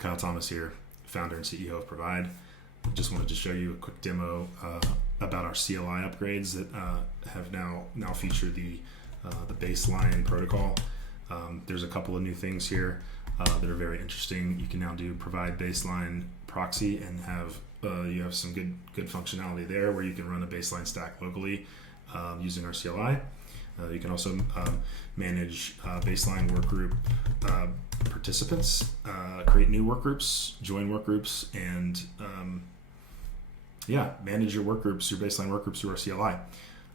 Kyle Thomas here, founder and CEO of Provide. Just wanted to show you a quick demo about our CLI upgrades that have now feature the baseline protocol. There's a couple of new things here that are very interesting. You can now do Provide baseline proxy and you have some good functionality there where you can run a baseline stack locally using our CLI. You can also manage baseline workgroup participants, create new workgroups, join workgroups, and manage your workgroups, your baseline workgroups through our CLI.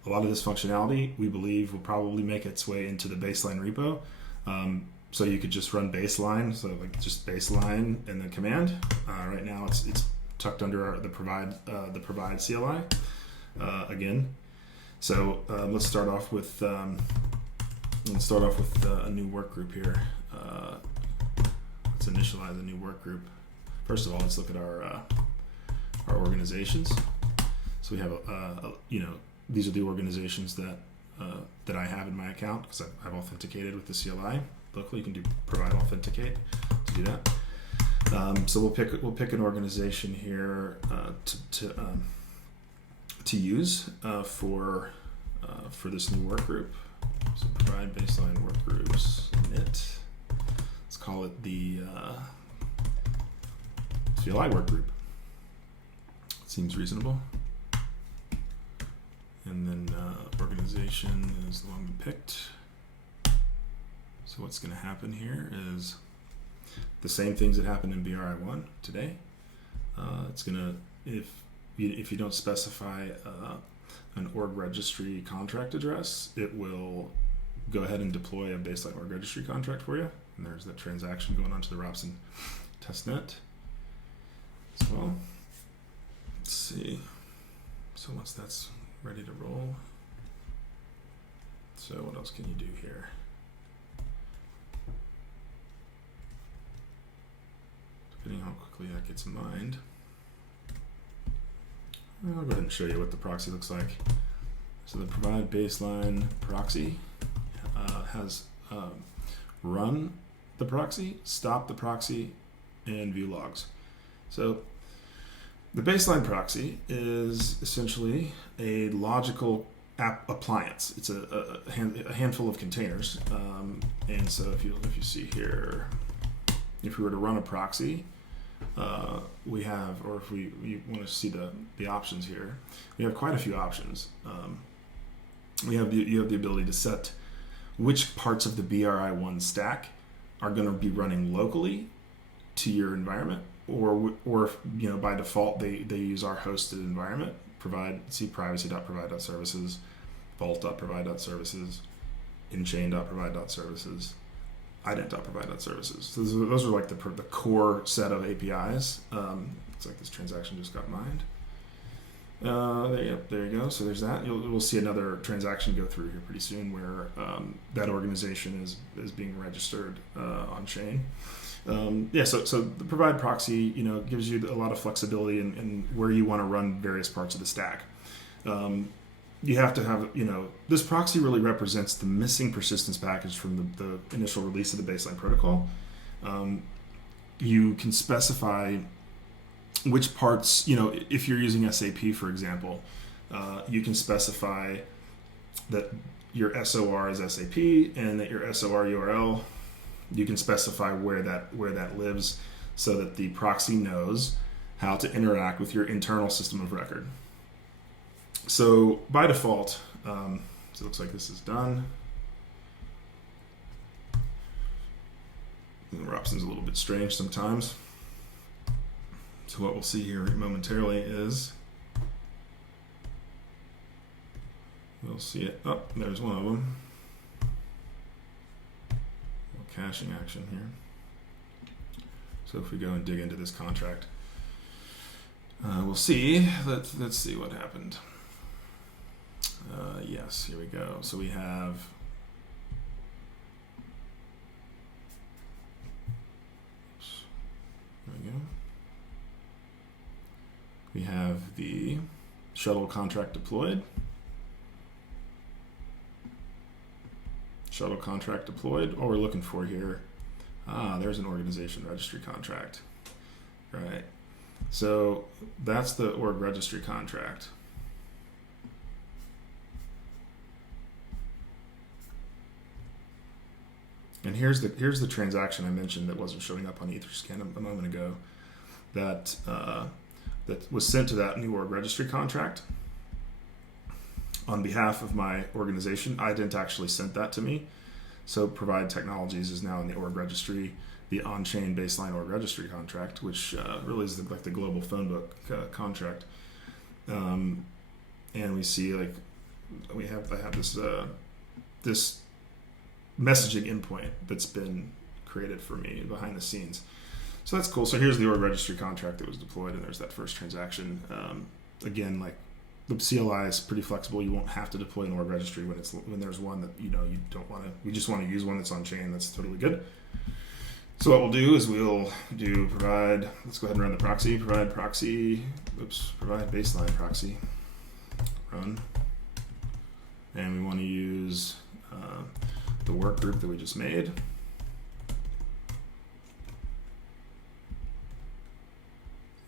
A lot of this functionality, we believe, will probably make its way into the baseline repo. So you could just run baseline, so like just baseline and then command. Right now it's tucked under the Provide CLI again. So let's start off with a new work group here. Let's initialize a new work group. First of all, let's look at our organizations. So we have these are the organizations that I have in my account because I've authenticated with the CLI locally. You can do Provide Authenticate to do that. So we'll pick an organization here to use for this new work group. So Provide baseline work groups init. Let's call it the CLI work group. Seems reasonable. And then organization is long been picked. So what's going to happen here is the same things that happened in BRI1 today. It's going to, if you don't specify an org registry contract address, it will go ahead and deploy a baseline org registry contract for you. And there's that transaction going on to the Robson testnet as well. Let's see. So once that's ready to roll, so what else can you do here? Depending on how quickly that gets mined. I'll go ahead and show you what the proxy looks like. So the Provide baseline proxy has run the proxy, stop the proxy, and view logs. So the baseline proxy is essentially a logical app appliance. It's a handful of containers, and so if you see here, if we were to run a proxy, we have, or if you want to see the options here, we have quite a few options. You have the ability to set which parts of the BRI1 stack are going to be running locally to your environment, or by default they use our hosted environment. See privacy.provide.services, vault.provide.services, inchain.provide.services, ident.provide.services. So those are like the core set of APIs. Looks like this transaction just got mined. There you go. So there's that. We'll see another transaction go through here pretty soon where that organization is being registered on chain. So the Provide proxy, gives you a lot of flexibility in where you want to run various parts of the stack. You have to have, this proxy really represents the missing persistence package from the initial release of the baseline protocol. You can specify which parts, if you're using SAP, for example, you can specify that your SOR is SAP and that your SOR URL, you can specify where that lives so that the proxy knows how to interact with your internal system of record. So by default, so it looks like this is done. And Robson's a little bit strange sometimes. So what we'll see here momentarily is, we'll see it. Oh, there's one of them. A little caching action here. So if we go and dig into this contract, we'll see. Let's see what happened. Yes, here we go. So we have there we go. We have the shuttle contract deployed. All we're looking for here, there's an organization registry contract. right? So that's the org registry contract. And here's the transaction I mentioned that wasn't showing up on Etherscan a moment ago. That was sent to that new org registry contract on behalf of my organization. I didn't actually send that to me. So Provide Technologies is now in the org registry, the on-chain baseline org registry contract, which really is like the global phone book contract. And we see I have this messaging endpoint that's been created for me behind the scenes. So that's cool. So here's the org registry contract that was deployed, and there's that first transaction. Again, like the CLI is pretty flexible. You won't have to deploy an org registry when there's one that you don't want to. We just want to use one that's on chain. That's totally good. So what we'll do is we'll do provide. Let's go ahead and run the proxy. Provide proxy. Provide baseline proxy. Run. And we want to use the work group that we just made.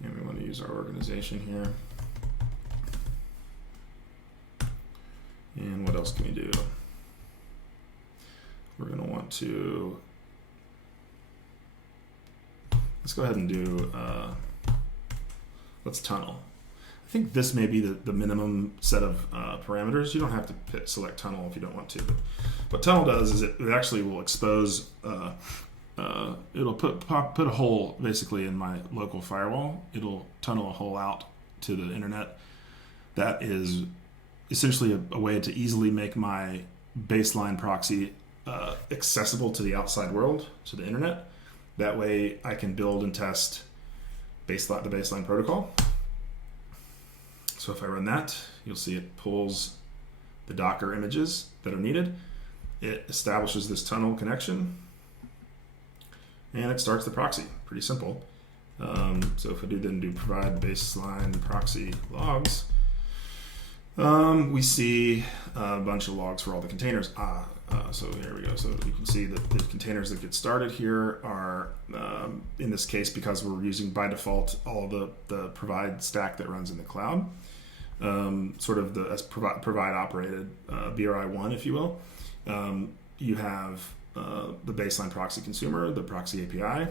And we want to use our organization here. And what else can we do? We're going to want to, let's go ahead and do, let's tunnel. I think this may be the minimum set of parameters. You don't have to select tunnel if you don't want to. But what tunnel does is it actually will expose, it'll put a hole basically in my local firewall. It'll tunnel a hole out to the internet. That is essentially a way to easily make my baseline proxy accessible to the outside world, to the internet. That way I can build and test the baseline protocol. So if I run that, you'll see it pulls the Docker images that are needed. It establishes this tunnel connection, and it starts the proxy. Pretty simple. So if I do provide baseline proxy logs, we see a bunch of logs for all the containers. So here we go. So you can see that the containers that get started here are, in this case, because we're using by default all the provide stack that runs in the cloud, sort of as provide operated BRI1, if you will. You have the baseline proxy consumer, the proxy API,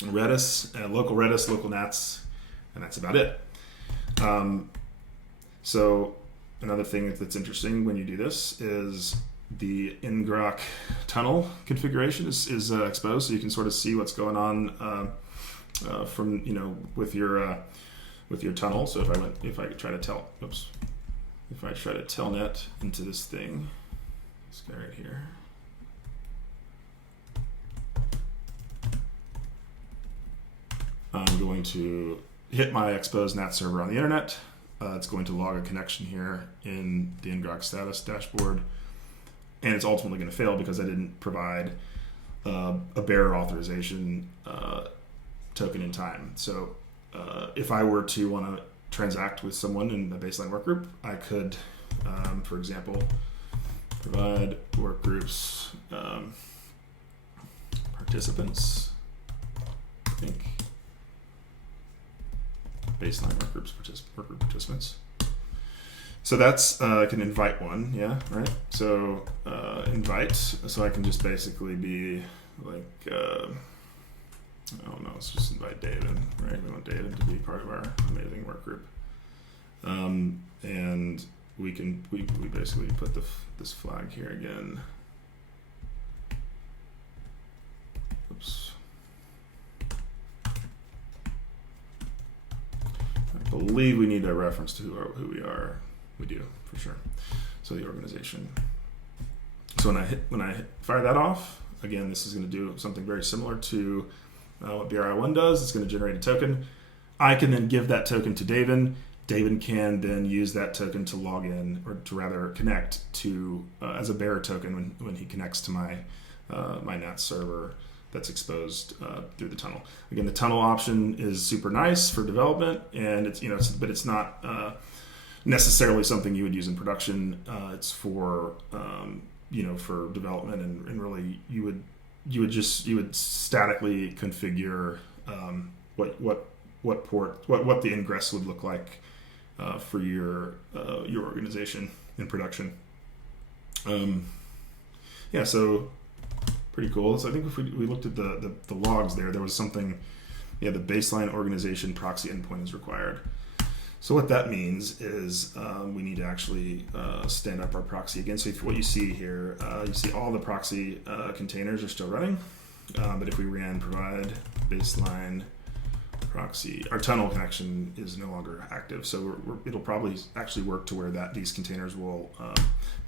Redis, local Redis, local NATs, and that's about it. So another thing that's interesting when you do this is the ngrok tunnel configuration is exposed, so you can sort of see what's going on from with your tunnel. So if I try to telnet into this thing, this guy right here. I'm going to hit my exposed NAT server on the internet. It's going to log a connection here in the ngrok status dashboard, and it's ultimately going to fail because I didn't provide a bearer authorization token in time. So if I were to want to transact with someone in the baseline workgroup, I could, for example, provide workgroups participants, I think. Baseline workgroups workgroup participants. So that's I can invite one, yeah, right? So invite, so I can just basically be like, I don't know, let's just invite David, right? We want David to be part of our amazing workgroup, and we basically put this flag here again. Oops. I believe we need a reference to who we are. We do, for sure. So the organization. So when I fire that off, again, this is going to do something very similar to what BRI1 does. It's going to generate a token. I can then give that token to David. David can then use that token to log in, or to rather connect to as a bearer token when he connects to my NAT server that's exposed through the tunnel. Again, the tunnel option is super nice for development, and but it's not necessarily something you would use in production. It's for for development, and really you would statically configure what port, what the ingress would look like for your organization in production. So pretty cool. So I think if we looked at the logs there was something, the baseline organization proxy endpoint is required. So what that means is we need to actually stand up our proxy again. So what you see here, you see all the proxy containers are still running, but if we ran provide baseline proxy, our tunnel connection is no longer active. So it'll probably actually work to where these containers will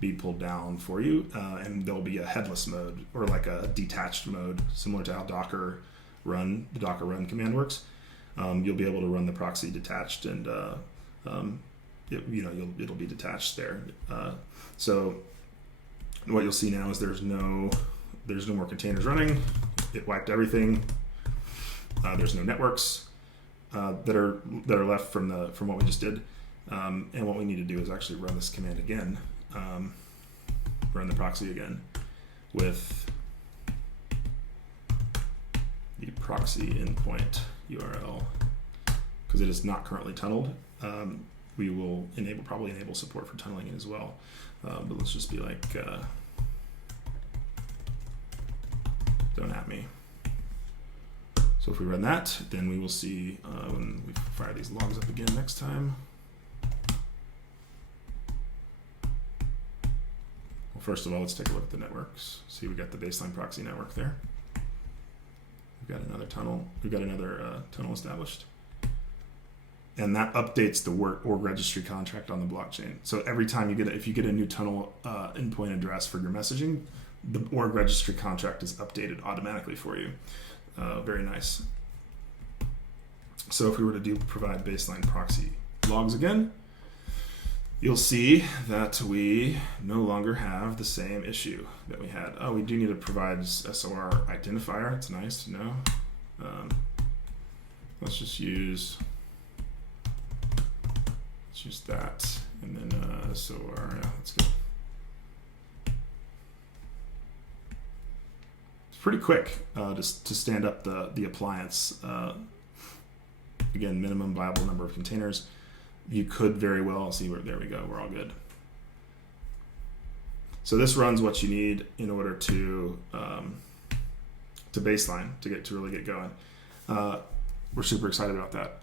be pulled down for you, and there'll be a headless mode or like a detached mode, similar to how the Docker run command works. You'll be able to run the proxy detached, and it'll be detached there. So what you'll see now is there's no more containers running. It wiped everything. There's no networks that are left from what we just did. And what we need to do is actually run this command again, run the proxy again with the proxy endpoint URL, because it is not currently tunneled. We will probably enable support for tunneling as well. But let's just be like, don't at me. So if we run that, then we will see when we fire these logs up again next time. Well, first of all, let's take a look at the networks. See, we got the baseline proxy network there. We've got another tunnel. We've got another tunnel established, and that updates the org registry contract on the blockchain. So every time if you get a new tunnel endpoint address for your messaging, the org registry contract is updated automatically for you. Very nice. So if we were to do provide baseline proxy logs again, you'll see that we no longer have the same issue that we had. Oh, we do need to provide SOR identifier. It's nice to know. Let's use that, and then SOR. Yeah, that's good. Pretty quick to stand up the appliance. Again, minimum viable number of containers. You could very well see there we go. We're all good. So this runs what you need in order to baseline to really get going. We're super excited about that.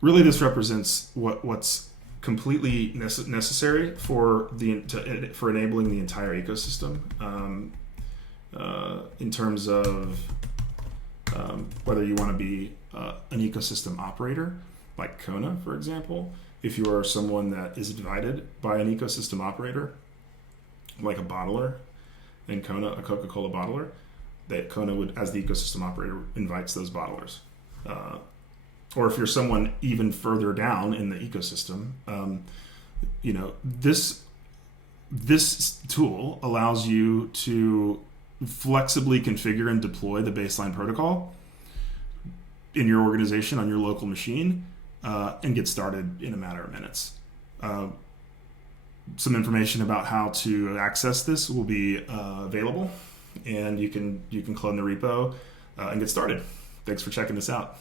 Really, this represents what's completely necessary for enabling the entire ecosystem. In terms of whether you want to be an ecosystem operator, like Kona, for example. If you are someone that is invited by an ecosystem operator, like a bottler, and Kona, a Coca-Cola bottler, that Kona would, as the ecosystem operator, invites those bottlers. Or if you're someone even further down in the ecosystem, this tool allows you to flexibly configure and deploy the baseline protocol in your organization on your local machine, and get started in a matter of minutes. Some information about how to access this will be available, and you can clone the repo and get started. Thanks for checking this out.